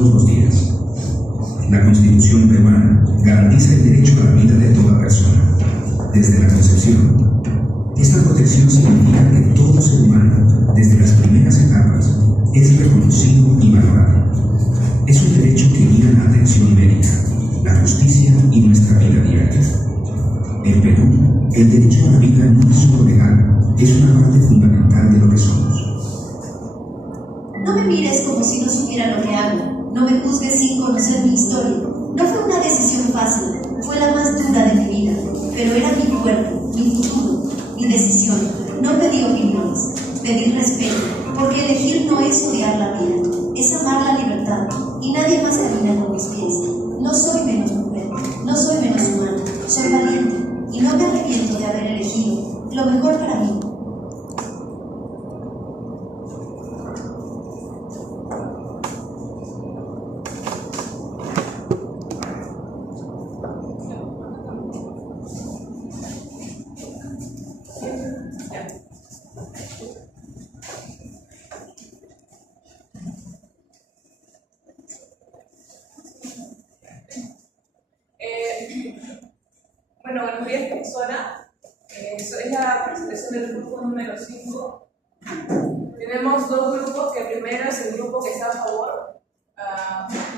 todos los días. La Constitución peruana garantiza el derecho a la vida de toda persona, desde la concepción. Esta protección significa que todo ser humano, desde las primeras etapas, es reconocido y valorado. Es un derecho que guía la atención médica, la justicia y nuestra vida diaria. En Perú, el derecho a la vida no es solo legal, es una parte fundamental de lo que somos. No me mires como si no supiera lo que hago. No me juzgues sin conocer mi historia. No fue una decisión fácil, fue la más dura de mi vida, pero era mi cuerpo, mi futuro, mi decisión. No pedí opiniones, pedí respeto, porque elegir no es odiar la vida, es amar la libertad, y nadie más camina con mis pies. No soy menos mujer, no soy menos humana, soy valiente, y no me arrepiento de haber elegido lo mejor para mí. Bueno, buenos días, profesora. Soy la presentación del grupo número 5. Tenemos dos grupos, que primero es el grupo que está a favor,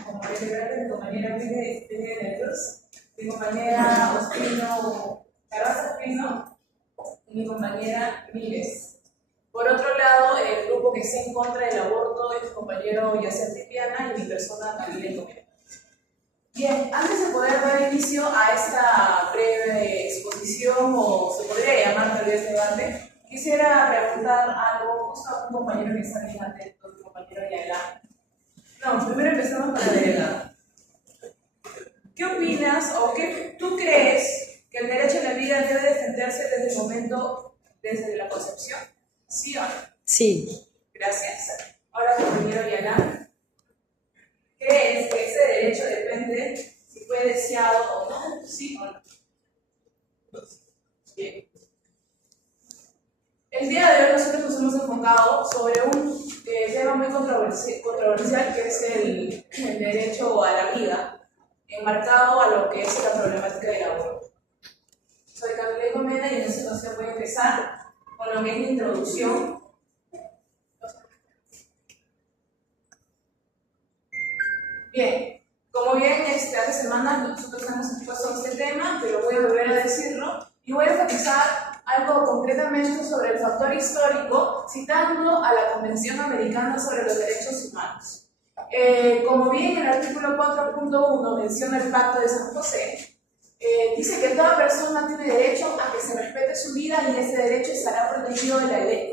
como integrante mi compañera Pide de Cruz, mi compañera Ospino, Carrasco Ospino y mi compañera Mírez. Por otro lado, el grupo que está en contra del aborto es mi compañero Yacer Tipiana y mi persona Camila Comero. Bien, antes de poder dar inicio a esta breve exposición, o se podría llamar tal vez debate, quisiera preguntar algo justo a un compañero que está aquí atento, mi compañero Yaelán. No, primero empezamos con la delegada. ¿Qué opinas o qué tú crees que el derecho a la vida debe defenderse desde el momento, desde la concepción? ¿Sí o no? Sí. Gracias. Ahora, compañero Yaelán. ¿Crees que ese derecho depende si fue deseado o no? ¿Sí o no? Bien. El día de hoy nosotros nos hemos enfocado sobre un tema muy controversial que es el derecho a la vida, enmarcado a lo que es la problemática del aborto. Soy Camila Comena y en esta ocasión voy a empezar con lo que es la introducción. Bien, como bien hace semanas nosotros hemos expuesto este tema, pero voy a volver a decirlo y voy a enfatizar algo concretamente sobre el factor histórico, citando a la Convención Americana sobre los Derechos Humanos. Como bien el artículo 4.1 menciona el Pacto de San José, dice que toda persona tiene derecho a que se respete su vida y ese derecho estará protegido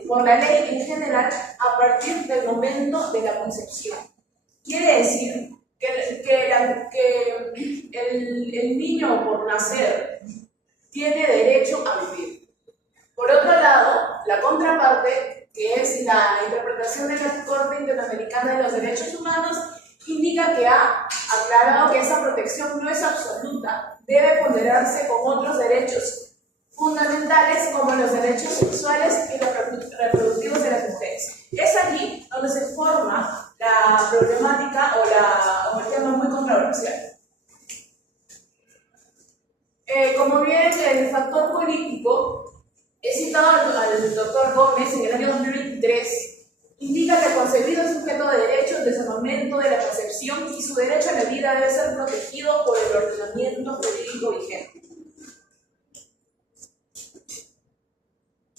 por la ley en general a partir del momento de la concepción. Quiere decir que el niño por nacer tiene derecho a vivir. Por otro lado, la contraparte, que es la interpretación de la Corte Interamericana de los Derechos Humanos, indica que ha aclarado que esa protección no es absoluta, debe ponderarse con otros derechos fundamentales como los derechos sexuales y reproductivos de las mujeres. Es allí donde se forma la problemática o el tema muy controversial. Como bien el factor político, he citado al doctor Gómez en el año 2023, indica que el concebido es sujeto de derechos desde el momento de la concepción y su derecho a la vida debe ser protegido por el ordenamiento jurídico vigente.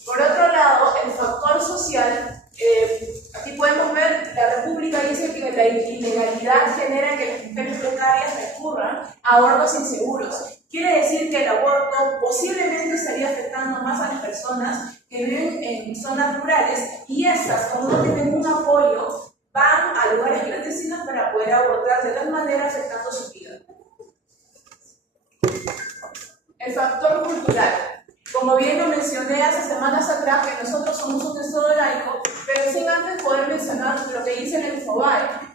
Por otro lado, el factor social, aquí podemos ver, la República dice que la ilegalidad genera que las mujeres precarias recurran a abortos inseguros. Quiere decir que el aborto posiblemente estaría afectando más a las personas que viven en zonas rurales y estas, como no tienen un apoyo, van a lugares clandestinos para poder abortar de tal manera afectando su vida. El factor cultural. Como bien lo mencioné hace semanas atrás, que nosotros somos un estado laico, pero sin antes poder mencionar lo que dice el Infobae.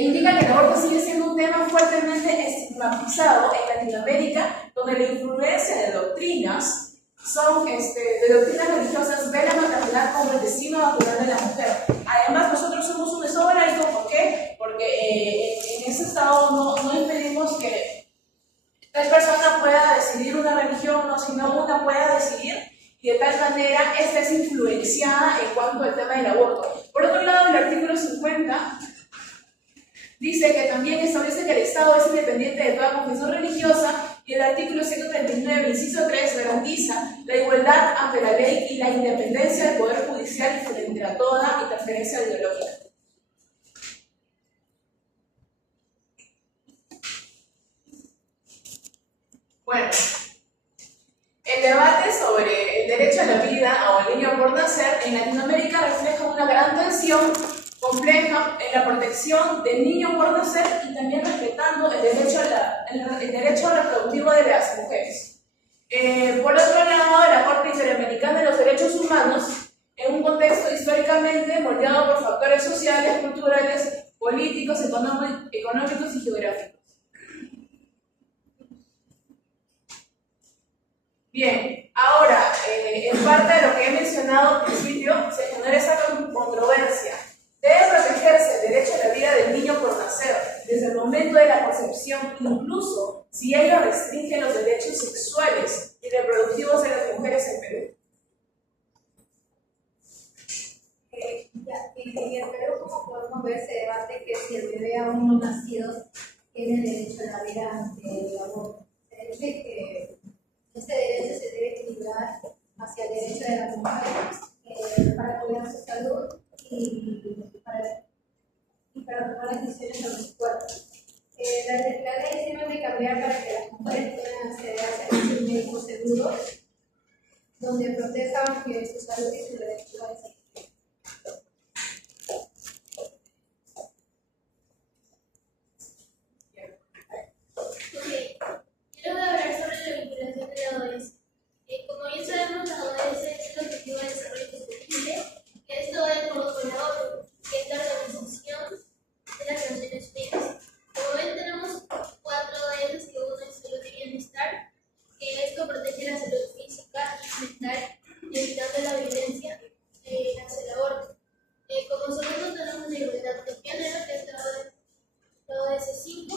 Indica que el aborto sigue siendo un tema fuertemente estigmatizado en Latinoamérica, donde la influencia de doctrinas de doctrinas religiosas ve la maternidad como el destino natural de la mujer. Además, nosotros somos un estado laico, ¿por qué? Porque Estado no impedimos que tal persona pueda decidir una religión, no, sino una pueda decidir y de tal manera esta es influenciada en cuanto al tema del aborto. Por otro lado, el artículo 50 dice que también establece que el Estado es independiente de toda confesión religiosa y el artículo 139, inciso 3, garantiza la igualdad ante la ley y la independencia del Poder Judicial frente a toda interferencia ideológica. Bueno, el debate sobre el derecho a la vida o el niño por nacer en Latinoamérica refleja una gran tensión compleja en la protección del niño por nacer y también respetando el derecho reproductivo de las mujeres. Por otro lado, la Corte Interamericana de los Derechos Humanos, en un contexto históricamente moldeado por factores sociales, culturales, políticos, económicos y geográficos. Bien, ahora, en parte de lo que he mencionado al principio, se genera esa controversia. Debe protegerse el derecho a la vida del niño por nacer desde el momento de la concepción, incluso si ello restringe los derechos sexuales y reproductivos de las mujeres en Perú. En el Perú, como podemos ver, se debate que si el bebé aún no nacido tiene derecho a la vida ante el aborto. Se dice que ese derecho se debe equilibrar hacia el derecho de la mujer para cuidar su salud y para tomar las decisiones sobre su cuerpo. Las leyes deben de cambiar para que las mujeres puedan acceder a servicios médicos seguros donde protejan su salud y su derecho a decidir. Quiero hablar sobre la vinculación de la ODS. Como bien sabemos, la ODS es el Objetivo de Desarrollo Sostenible, que esto es por la ONU, que es la Organización de las Naciones Unidas. Como ven, tenemos 4 ODS, que uno es salud y bienestar, que esto protege la salud física y mental, evitando la violencia hacia el aborto. Como segundo tenemos la igualdad de género, que es la ODS 5,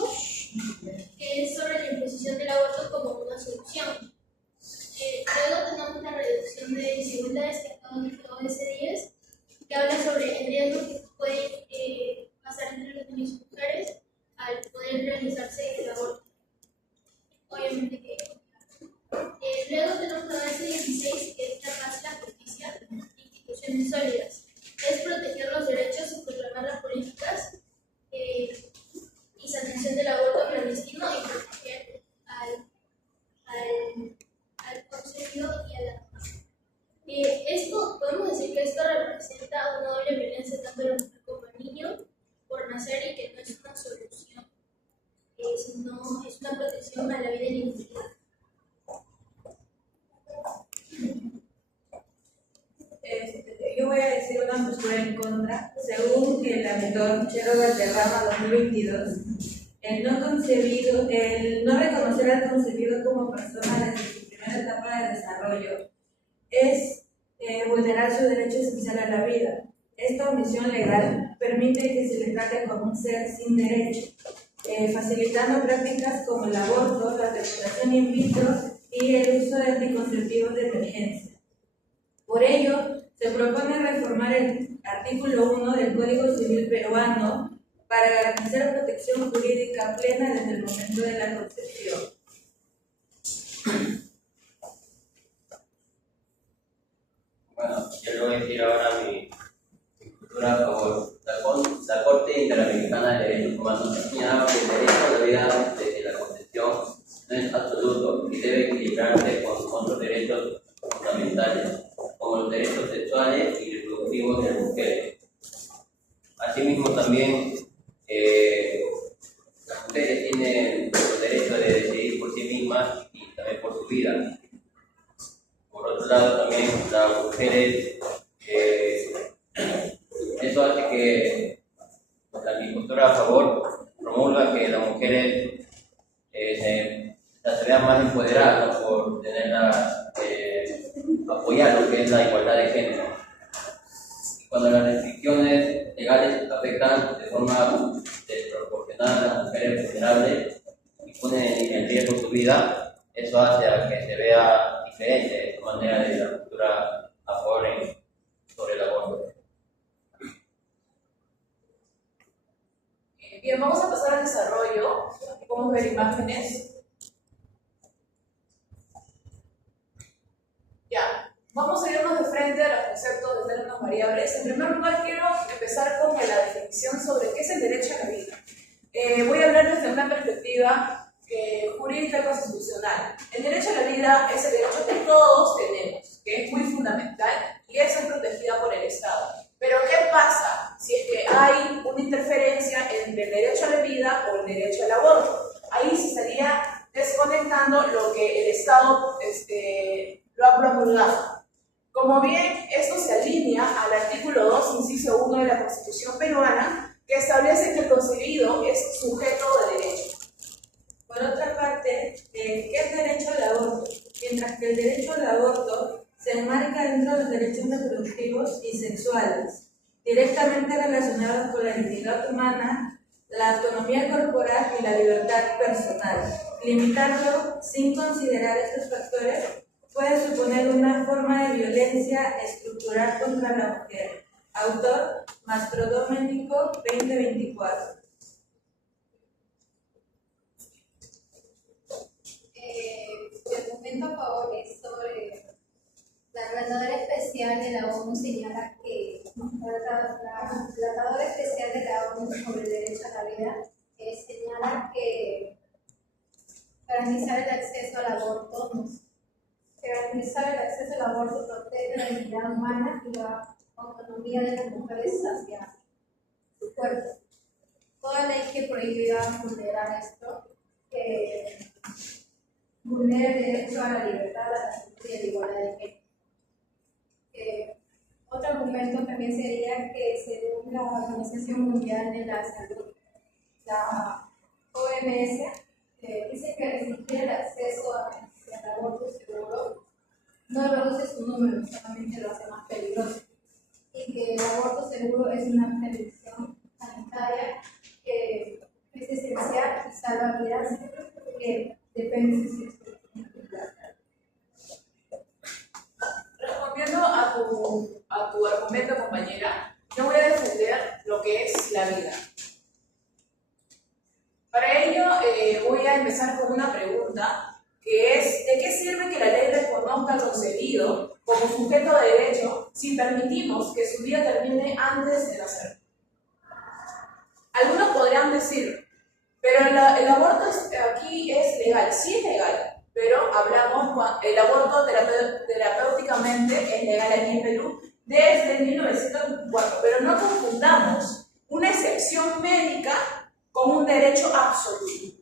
que es sobre la imposición del aborto como una solución. Luego tenemos la reducción de desigualdades, que es la ODS 10, que habla sobre el riesgo que puede pasar entre los niños y mujeres al poder realizarse el aborto. Obviamente que luego tenemos la ODS 16, que es la paz, la justicia e instituciones sólidas. Es proteger los derechos y proclamar las políticas y sanción del aborto clandestino y proteger al concebido y a la mamá. Esto, podemos decir que esto representa una doble violencia tanto a la mujer como al niño por nacer y que no es una solución, sino es una protección a la vida y la integridad. Yo voy a decir una postura en contra. Según el autor Chero Valderrama 2022, el no reconocer al concebido como persona desde su primera etapa de desarrollo es vulnerar su derecho esencial a la vida. Esta omisión legal permite que se le trate como un ser sin derecho, facilitando prácticas como el aborto, la fecundación in vitro y el uso de anticonceptivos de emergencia. Por ello, se propone reformar el artículo 1 del Código Civil peruano para garantizar protección jurídica plena desde el momento de la concepción. Bueno, yo le voy a decir ahora mi postura a favor. La Corte Interamericana de Derechos Humanos señala que el derecho a la vida desde la concepción no es absoluto y debe equilibrarse con otros derechos fundamentales, como los derechos sexuales y reproductivos de las mujeres. Asimismo, también las mujeres tienen el derecho de decidir por sí mismas y también por su vida. Por otro lado, también las mujeres, eso hace que mi postura a favor promulga que las mujeres se vean más empoderadas por tenerla, apoyar lo que es la igualdad de género. Y cuando las restricciones legales afectan de forma desproporcionada a las mujeres es vulnerable y pone en riesgo su vida, eso hace a que se vea diferente su manera de la cultura a favor sobre el aborto. Bien, vamos a pasar al desarrollo. Aquí podemos ver imágenes. Ya, vamos a irnos de frente a los conceptos de términos variables. En primer lugar, quiero empezar con la definición sobre qué es el derecho a la vida. Voy a hablar desde una perspectiva jurídica y constitucional. El derecho a la vida es el derecho que todos tenemos, que es muy fundamental y eso es protegida por el Estado. Pero ¿qué pasa si es que hay una interferencia entre el derecho a la vida o el derecho al aborto? Ahí se estaría desconectando lo que el Estado lo ha promulgado. Como bien, esto se alinea al artículo 2, inciso 1 de la Constitución peruana, que establece que el concebido es sujeto de derecho. Por otra parte, ¿qué es derecho al aborto? Mientras que el derecho al aborto se enmarca dentro de los derechos reproductivos y sexuales, directamente relacionados con la dignidad humana, la autonomía corporal y la libertad personal. Limitarlo sin considerar estos factores puede suponer una forma de violencia estructural contra la mujer. Autor Mastrodomenico 2024. El argumento a favor es sobre la Tratadora Especial de la ONU señala que la Tratadora Especial de la ONU sobre el derecho a la vida señala que garantizar el acceso al aborto protege la dignidad humana y la autonomía de las mujeres hacia su cuerpo. Toda ley que prohíba vulnerar esto, que vulnera el derecho a la libertad, a la salud y a la igualdad de género. Otro argumento también sería que según la Organización Mundial de la Salud, la OMS, dice que restringir el acceso al aborto seguro no reduce su número, solamente lo hace más peligroso. Y que el aborto seguro es una prevención sanitaria que es esencial y salva vidas, que depende de su experiencia. Respondiendo a tu argumento, compañera, yo voy a defender lo que es la vida. Para ello, voy a empezar con una pregunta, que es, ¿de qué sirve que la ley reconozca al concebido como sujeto de derecho si permitimos que su vida termine antes de nacer? Algunos podrían decir, pero el aborto aquí es legal, sí es legal, pero hablamos, el aborto terapéuticamente es legal aquí en Perú desde 1904, pero no confundamos una excepción médica con un derecho absoluto.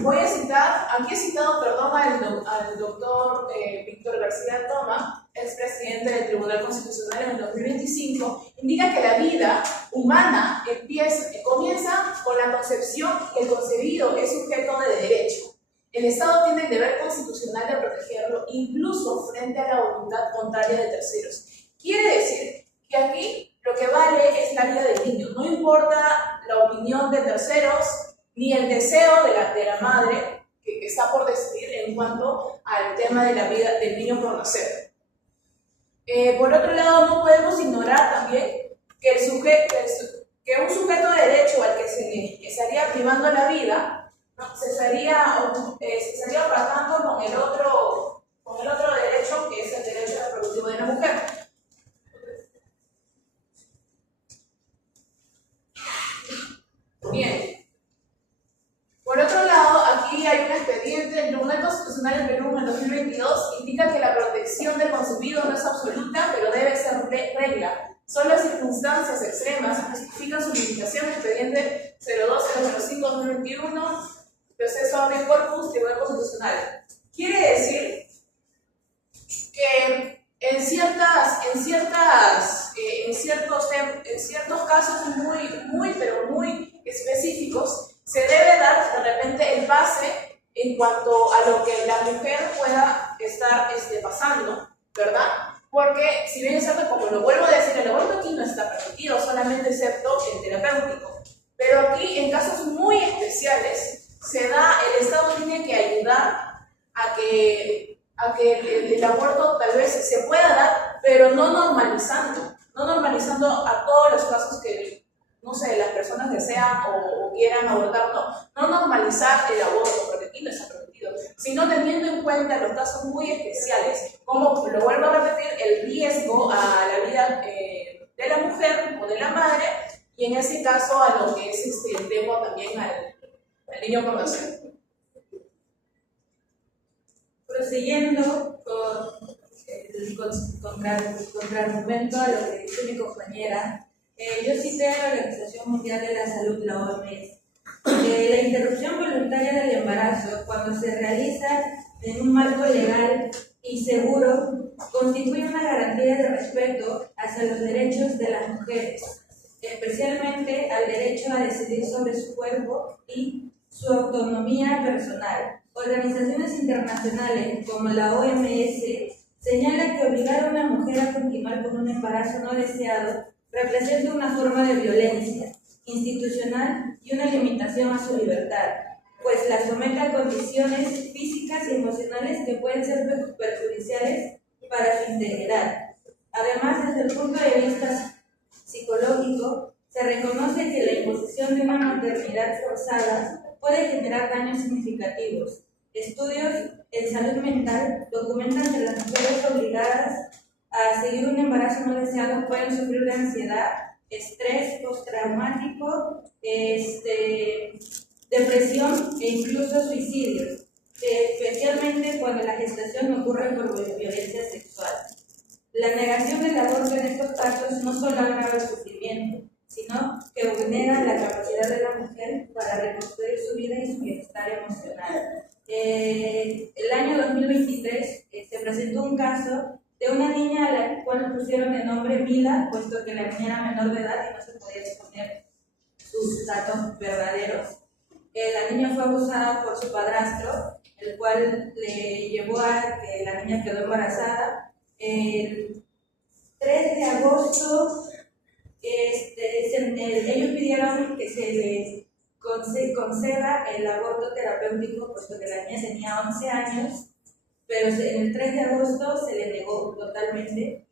Voy a citar, aquí he citado, al doctor Víctor García Toma, expresidente del Tribunal Constitucional en el 2025, indica que la vida humana comienza con la concepción y el concebido es sujeto de derecho. El Estado tiene el deber constitucional de protegerlo, incluso frente a la voluntad contraria de terceros. Quiere decir que aquí lo que vale es la vida del niño, no importa la opinión de terceros, ni el deseo de la madre que está por decidir en cuanto al tema de la vida del niño por nacer. Por otro lado, no podemos ignorar también que un sujeto de derecho al que se le estaría privando la vida, ¿no? se estaría opacando con el otro derecho, que es el derecho reproductivo de la mujer. Bien. Por otro lado, aquí hay un expediente del Tribunal Constitucional en Perú en el 2022, indica que la protección del concebido no es absoluta, pero debe ser regla. Solo en circunstancias extremas justifican su limitación. Expediente 02-005-2021, proceso habeas corpus, Tribunal Constitucional. Quiere decir que en ciertos casos muy específicos, se debe dar de repente el pase en cuanto a lo que la mujer pueda estar pasando, ¿verdad? Porque, si bien es cierto, como lo vuelvo a decir, el aborto aquí no está permitido, solamente excepto el terapéutico. Pero aquí no sé, las personas desean o quieran abortar, no normalizar el aborto, porque aquí no está permitido, sino teniendo en cuenta los casos muy especiales, como lo vuelvo a repetir, el riesgo a la vida de la mujer o de la madre, y en ese caso a lo que es el tema también al niño por nacer. Prosiguiendo con el contraargumento a lo que dice mi compañera, yo cité a la Organización Mundial de la Salud, la OMS, que la interrupción voluntaria del embarazo, cuando se realiza en un marco legal y seguro, constituye una garantía de respeto hacia los derechos de las mujeres, especialmente al derecho a decidir sobre su cuerpo y su autonomía personal. Organizaciones internacionales como la OMS señalan que obligar a una mujer a continuar con un embarazo no deseado representa una forma de violencia institucional y una limitación a su libertad, pues la somete a condiciones físicas y emocionales que pueden ser perjudiciales para su integridad. Además, desde el punto de vista psicológico, se reconoce que la imposición de una maternidad forzada puede generar daños significativos. Estudios en salud mental documentan que las mujeres obligadas a seguir un embarazo no deseado pueden sufrir de ansiedad, estrés postraumático, depresión e incluso suicidios, especialmente cuando la gestación ocurre por violencia sexual. La negación del aborto en estos casos no solo agrava el sufrimiento, sino que vulnera la capacidad de la mujer para reconstruir su vida y su bienestar emocional. El año 2023 se presentó un caso de una niña a la cual pusieron el nombre Mila, puesto que la niña era menor de edad y no se podía exponer sus datos verdaderos. La niña fue abusada por su padrastro, el cual le llevó a que la niña quedó embarazada. El 3 de agosto ellos pidieron que se les conceda el aborto terapéutico, puesto que la niña tenía 11 años, pero en el 3 de agosto se le negó totalmente.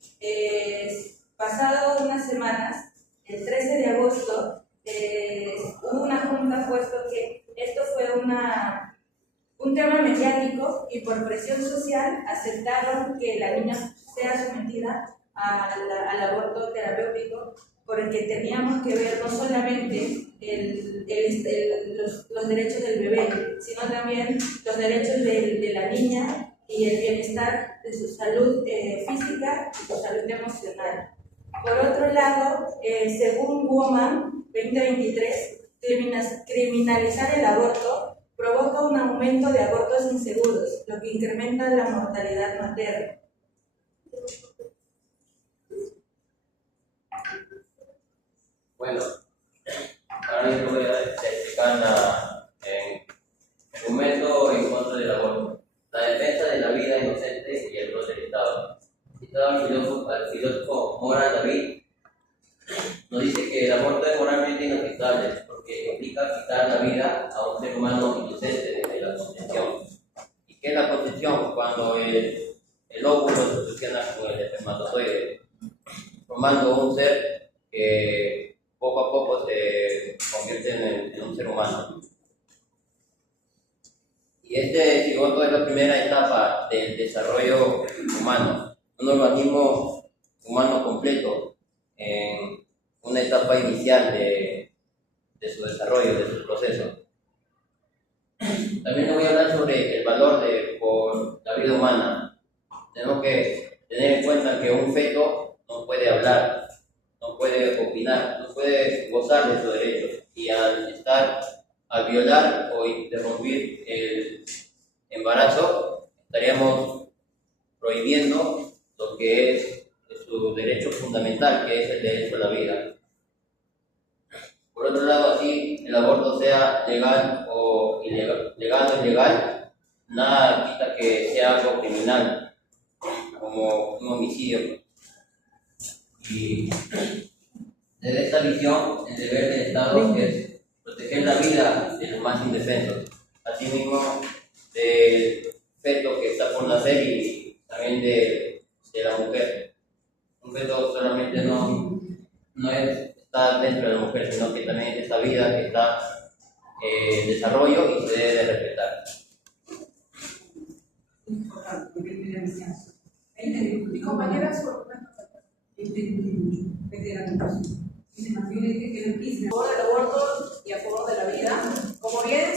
Pasado unas semanas, el 13 de agosto, hubo una junta, puesto que esto fue un tema mediático y por presión social aceptaron que la niña sea sometida al aborto terapéutico, porque teníamos que ver no solamente los derechos del bebé, sino también los derechos de la niña y el bienestar de su salud física y su salud emocional. Por otro lado, según Woman 2023, criminalizar el aborto provoca un aumento de abortos inseguros, lo que incrementa la mortalidad materna. Bueno, ahora yo voy a explicar el argumento en contra del aborto, la defensa de la vida inocente y el rol del Estado. Citaba al filósofo Moral David, nos dice que el aborto es moralmente inaceptable porque implica quitar la vida a un ser humano inocente desde la concepción. ¿Y qué es la concepción? Cuando el óvulo se fusiona con el espermatozoide, formando un ser que poco a poco se convierte en un ser humano. Y este cigoto es la primera etapa del desarrollo humano, un organismo humano completo en una etapa inicial de su desarrollo, de su proceso. También les voy a hablar sobre el valor por la vida humana. Tenemos que tener en cuenta que un feto no puede hablar, no puede opinar, no puede gozar de sus derechos, y al violar o interrumpir el embarazo, estaríamos prohibiendo lo que es su derecho fundamental, que es el derecho a la vida. Por otro lado, así el aborto sea legal o ilegal, nada quita que sea algo criminal, como un homicidio. Y desde esta visión, el deber del Estado es proteger la vida de los más indefensos, asimismo del feto que está por nacer y también de la mujer. Un feto solamente no está dentro de la mujer, sino que también es esta vida que está en desarrollo y se debe de respetar. Mi compañera su a favor del aborto y a favor de la vida. Como bien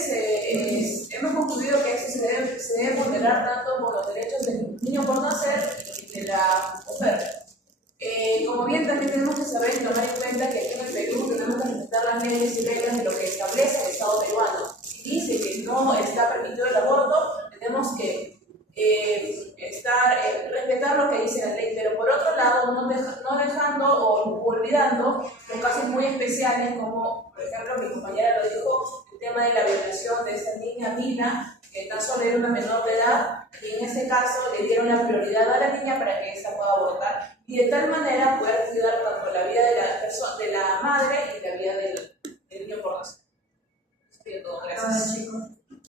hemos concluido que eso se debe ponderar tanto por los derechos del niño por nacer y de la mujer. Como bien también tenemos que saber y tomar en cuenta que aquí en el Perú tenemos que respetar las leyes y reglas de lo que establece el Estado peruano. Si dice que no está permitido el aborto, tenemos que respetar lo que dice la ley, pero por otro lado no dejando o olvidando los casos muy especiales, como por ejemplo mi compañera lo dijo, el tema de la violación de esa niña Mila, que tan solo era una menor de edad, y en ese caso le dieron la prioridad a la niña para que ésta pueda abortar y de tal manera poder cuidar tanto la vida de la madre y